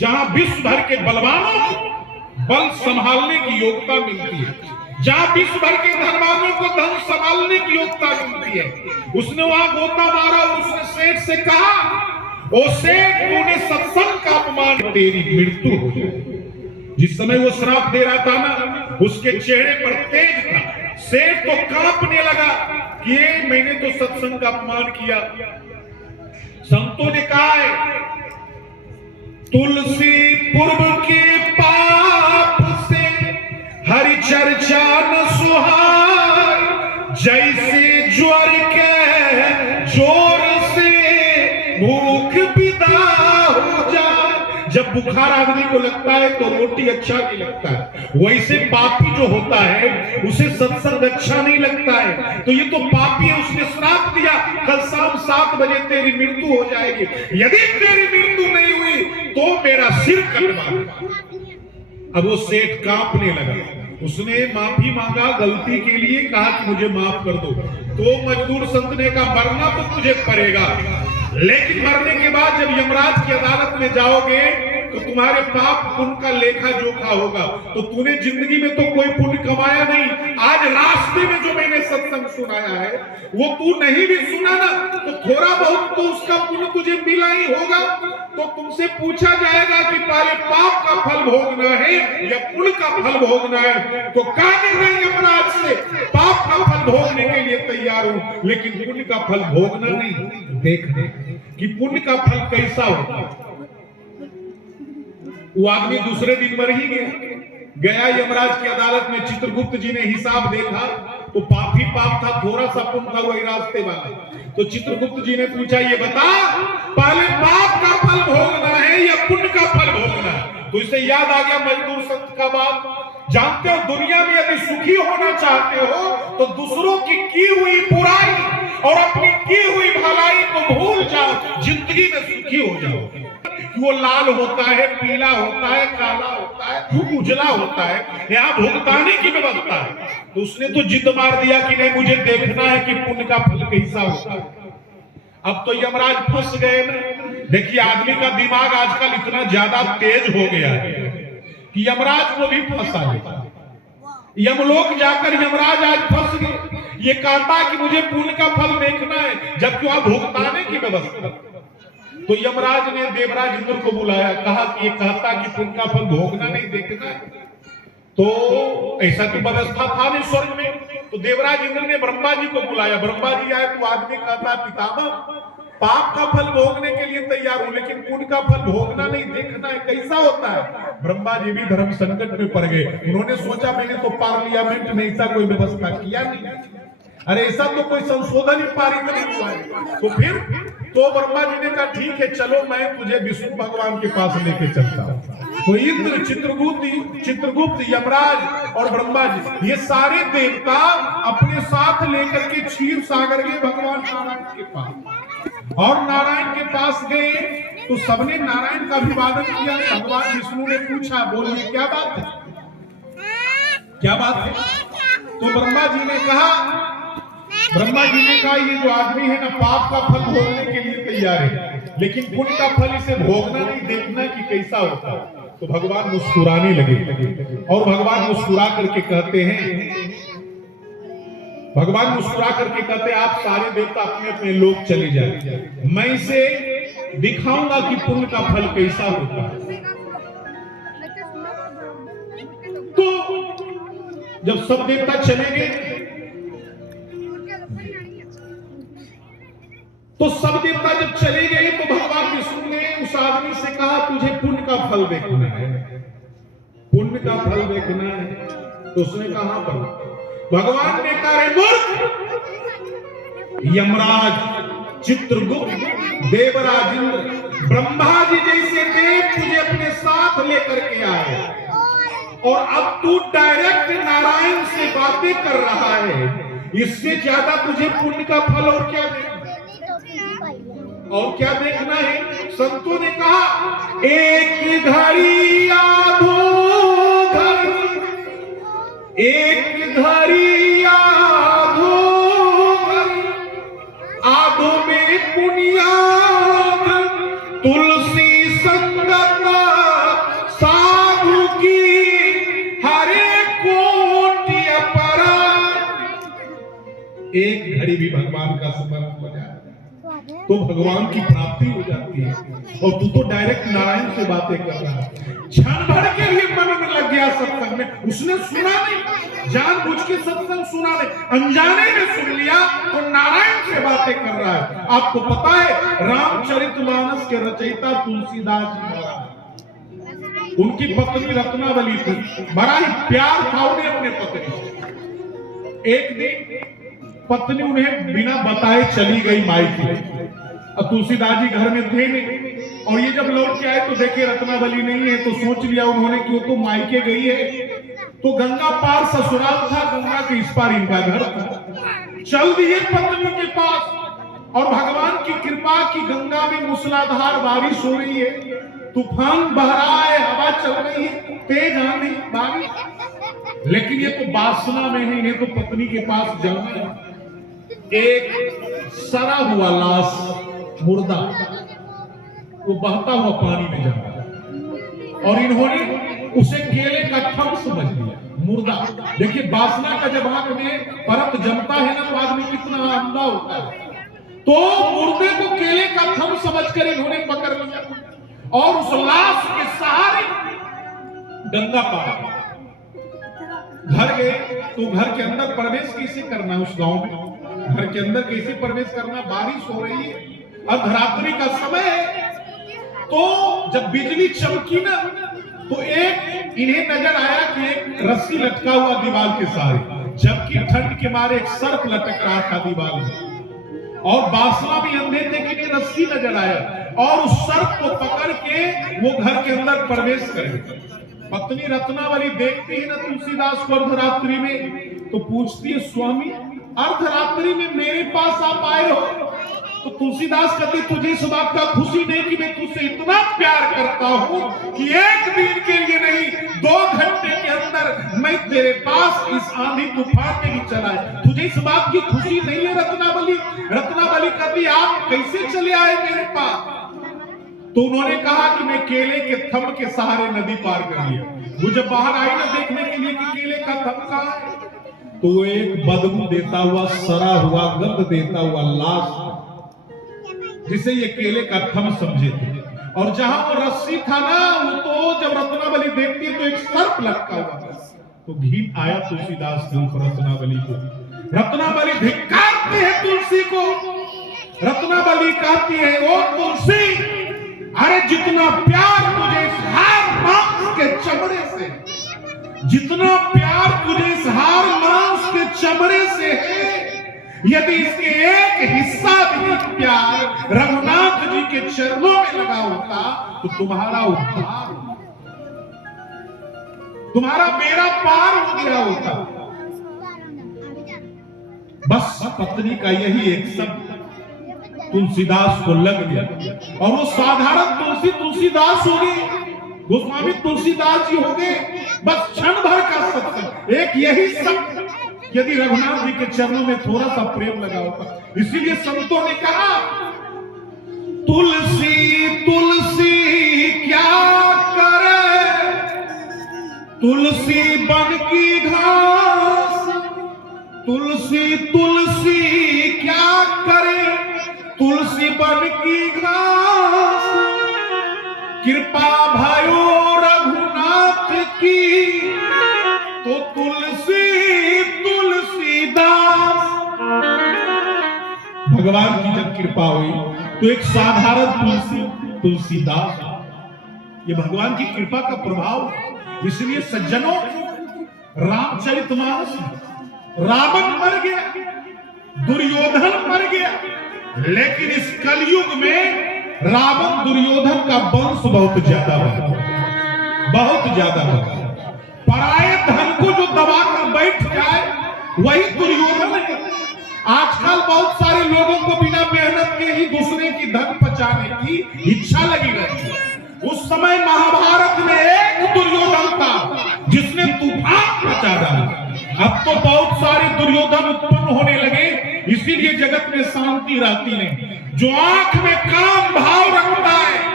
जहां विश्व भर के बलवानों को बल संभालने की योग्यता मिलती है, जहां विश्व भर के धनवानों को धन संभालने की योग्यता मिलती है, उसने वहां गोता मारा और उसने सेठ से कहा, ओ सेठ, तूने सत्संग का अपमान, तेरी मृत्यु हो जाए। जिस समय वो श्राप दे रहा था ना, उसके चेहरे पर तेज था। सेठ तो कांपने लगा कि मैंने तो सत्संग का अपमान किया। संतों ने कहा है, तुलसी पूर्व के पाप से हरि चर्चा न सुहाय, जैसे ज्वर के जोर से भूख विदा हो जाए। जब बुखार आदमी को लगता है तो रोटी अच्छा नहीं लगता है, वैसे पापी जो होता है उसे सत्संग अच्छा नहीं लगता है। तो ये तो पापी है, उसने श्राप दिया, कल शाम 7 बजे तेरी मृत्यु हो जाएगी, यदि तेरी मृत्यु नहीं हुई तो मेरा सिर कटवा। अब वो सेठ कांपने लगा, उसने माफी मांगा गलती के लिए, कहा कि मुझे माफ कर दो। तो मजदूर संत ने कहा, मरना तो तुझे पड़ेगा, लेकिन मरने के बाद जब यमराज की अदालत में जाओगे तो तुम्हारे पाप पुण्य का लेखा जोखा होगा। तो तूने जिंदगी में तो कोई पुण्य कमाया नहीं, आज रास्ते में जो मैंने सत्संग सुनाया है वो तू नहीं भी सुना ना, तो थोड़ा बहुत तो उसका पुण्य तुझे मिला ही होगा। तो तुमसे पूछा जाएगा कि पहले पाप का फल भोगना है या पुण्य का फल भोगना है, तो कहा नहीं यमराज से, पाप का फल भोगने के लिए तैयार हूं, लेकिन पुण्य का फल भोगना नहीं। देखने कि पुण्य का फल कैसा होता है। वो आदमी दूसरे दिन मर ही गया यमराज की अदालत में। चित्रगुप्त जी ने हिसाब देखा तो पाप ही पाप था, थोड़ा सा पुण्य था वही रास्ते वाला। तो चित्रगुप्त जी ने पूछा, ये बता पहले पाप का फल भोगना है या पुण्य का फल भोगना है? तो इसे याद आ गया मजदूर संत का बात। जानते हो, दुनिया में यदि सुखी होना चाहते हो तो दूसरों की हुई बुराई और अपनी की हुई भलाई को भूल जाओ, जिंदगी में सुखी हो जाओ। वो लाल होता है, पीला होता है, काला होता है, उजला होता है, यहाँ भुगताने की व्यवस्था है। तो उसने तो जिद मार दिया कि नहीं, मुझे देखना है कि पुण्य का फल कैसा होता है। अब तो यमराज फंस गए ना। देखिए, आदमी का दिमाग आजकल इतना ज्यादा तेज हो गया है कि यमराज को भी फंसा लेता। यमलोक जाकर यमराज आज फंस गए। ये कहता कि मुझे पुण्य का फल देखना है, जबकि वहां भुगताने की व्यवस्था। तो यमराज ने देवराज इंद्र को बुलाया, कहा कि ये कहता कि पुण्य का फल भोगना नहीं देखना है। तो ऐसा तो व्यवस्था था नहीं स्वर्ग में। तो देवराज इंद्र ने ब्रह्मा जी को बुलाया। ब्रह्मा जी आए तो आदमी कहता, पितामह, पाप का फल भोगने के लिए तैयार हूं, लेकिन पुण्य का फल भोगना नहीं देखना है, कैसा होता है? ब्रह्मा जी भी धर्म संकट में पड़ गए। उन्होंने सोचा, मैंने तो पार्लियामेंट में ऐसा कोई व्यवस्था किया नहीं, अरे ऐसा तो कोई संशोधन ही पारित नहीं हुआ है। तो फिर तो ब्रह्मा जी ने कहा, ठीक है, चलो मैं तुझे विष्णु भगवान के पास लेके चलता हूं। तो इंद्र, चित्रगुप्त, यमराज और ब्रह्मा जी, ये सारे देवता अपने साथ लेकर के क्षीर सागर गए भगवान नारायण के पास। और नारायण के पास गए तो सबने नारायण का अभिवादन किया। भगवान विष्णु ने पूछा, बोलिए क्या बात है, क्या बात है? तो ब्रह्मा जी ने कहा, ये जो आदमी है ना, पाप का फल भोगने के लिए तैयार है, लेकिन पुण्य का फल इसे भोगना नहीं, देखना कि कैसा होता है। तो भगवान मुस्कुराने लगे और भगवान मुस्कुरा करके कहते हैं, आप सारे देवता अपने अपने लोग चले जाए, मैं इसे दिखाऊंगा कि पुण्य का फल कैसा होता है। तो जब सब देवता चले गए तो भगवान विष्णु ने उस आदमी से कहा, तुझे पुण्य का फल देखना है, पुण्य का फल देखना है। तो उसने कहा, पर भगवान ने कहा, मूर्ख, यमराज, चित्रगुप्त, देवराज इंद्र, ब्रह्मा जी जैसे देव तुझे अपने साथ लेकर के आए और अब तू डायरेक्ट नारायण से बातें कर रहा है। इससे ज्यादा तुझे पुण्य का फल और क्या देखना है? संतों ने कहा, एक घड़ी आधो घड़ी, एक घड़ी आधो घड़ी, आधो में पुनिया तुलसी संगत एक घड़ी भी भगवान का स्मरण हो जाए तो भगवान की प्राप्ति हो जाती है। और तू तो डायरेक्ट नारायण से बातें कर रहा है। क्षण भर के लिए मन में लग गया सत्संग में, उसने सुना नहीं, जानबूझ के सत्संग सुना नहीं, अनजाने में सुन लिया तो नारायण से बातें कर रहा है। आपको पता है रामचरितमानस के रचयिता तुलसीदास जी महाराज, उनकी पत्नी रत्नावली थी, बड़ा ही प्यार था उन्हें अपने पत्नी से। एक दिन पत्नी उन्हें बिना बताए चली गई मायके। अब तुलसीदास जी घर में थे नहीं, और ये जब लौट के आए तो देखे रत्नावली नहीं है, तो सोच लिया उन्होंने कि वो तो मायके गई है। तो गंगा पार ससुराल था, गंगा के इस पार इनका घर था। चल दिए पत्नी के पास, और भगवान की कृपा की गंगा में मूसलाधार बारिश हो रही है, तूफान बह रहा है, हवा चल रही है, तेज आंधी बारिश। लेकिन ये तो वासना में है, इन्हें तो पत्नी के पास जाना है। एक सड़ा हुआ लाश, मुर्दा, वो बहता हुआ पानी में जा रहा, और इन्होंने उसे केले का थम समझ लिया, मुर्दा। देखिए वासना का जब आंख में परत जमता है ना, तो आदमी कितना अंधा होता है। तो मुर्दे को केले का थम समझकर इन्होंने पकड़ लिया, और उस लाश के सहारे गंगा पार घर गए। तो घर के अंदर प्रवेश कैसे करना उस गांव में, घर के अंदर कैसे प्रवेश करना, बारिश हो रही है, अर्धरात्रि का समय है। तो जब बिजली चमकी ना, तो एक इन्हें नजर आया कि एक रस्सी लटका हुआ दीवार के सहारे, जबकि ठंड के मारे एक सर्प लटक रहा था दीवार में, और बासना भी अंधे थे कि इन्हें रस्सी नजर आया, और उस सर्प को पकड़ के वो घर के अंदर प्रवेश करे। पत्नी रत्नावली देखती है ना तुलसीदास को अर्धरात्रि में, तो पूछती है, स्वामी अर्धरात्रि में मेरे पास आप आए हो? तो तुलसीदास कहती, तुझे इस बात का खुशी नहीं कि मैं तुझसे इतना प्यार करता हूं कि एक दिन के लिए नहीं, 2 घंटे के अंदर मैं तेरे पास इस आंधी तूफान में ही चला है। तुझे इस बात की खुशी नहीं है रत्नावली? रत्नावली कहती, आप कैसे चले आए मेरे पास? तो उन्होंने कहा कि मैं केले के थम के सहारे नदी पार कर लिया। वो जब बाहर आई ना देखने के लिए कि केले का थम कहां है, तो एक बदबू देता हुआ, सड़ा हुआ, गंध देता हुआ लाश, जिसे ये केले का थम समझे थे। और जहां वो रस्सी था ना, वो तो जब रत्नावली देखती है तो एक सर्प लटका हुआ था। तो घीन आया तुलसीदास के ऊपर रत्नावली को। रत्नावली धिक्कारती है तुलसी को। रत्नावली कहती है, ओ तुलसी, अरे जितना प्यार तुझे इस हार मांस के चमड़े से, जितना प्यार तुझे इस हार मांस के चमड़े से है, यदि इसके एक हिस्सा भी प्यार रघुनाथ जी के चरणों में लगा होता तो तुम्हारा उद्धार, तुम्हारा बेड़ा पार हो गया होता। बस पत्नी का यही एक शब्द तुलसीदास को लग गया, और वो साधारण तुलसीदास हो गए, गोस्वामी तुलसीदास जी हो गए। बस क्षण भर का सत्संग, एक यही शब्द यदि रघुनाथ जी के चरणों में थोड़ा सा प्रेम लगा होता। इसीलिए संतों ने कहा, तुलसी तुलसी क्या करे, तुलसी बन की घास, तुलसी तुलसी क्या करे, तुलसी बन की घास, कृपा भयो रघुनाथ की, तो तुलसी तुलसीदास। भगवान की जब कृपा हुई तो एक साधारण तुलसीदास, ये भगवान की कृपा का प्रभाव। इसलिए सज्जनों, रामचरितमानस, रावण मर गया, दुर्योधन मर गया, लेकिन इस कलयुग में रावण दुर्योधन का वंश बहुत ज्यादा बढ़ा, बहुत ज्यादा बढ़ा। पराये धन को जो दबा कर बैठ जाए वही दुर्योधन है। आजकल बहुत सारे लोगों को बिना मेहनत के ही दूसरे की धन पचाने की इच्छा लगी रहती है। उस समय महाभारत में एक दुर्योधन था जिसने तूफान मचा डाला। अब तो बहुत सारे दुर्योधन उत्पन्न होने लगे, इसीलिए जगत में शांति रहती नहीं। जो आंख में काम भाव रखता है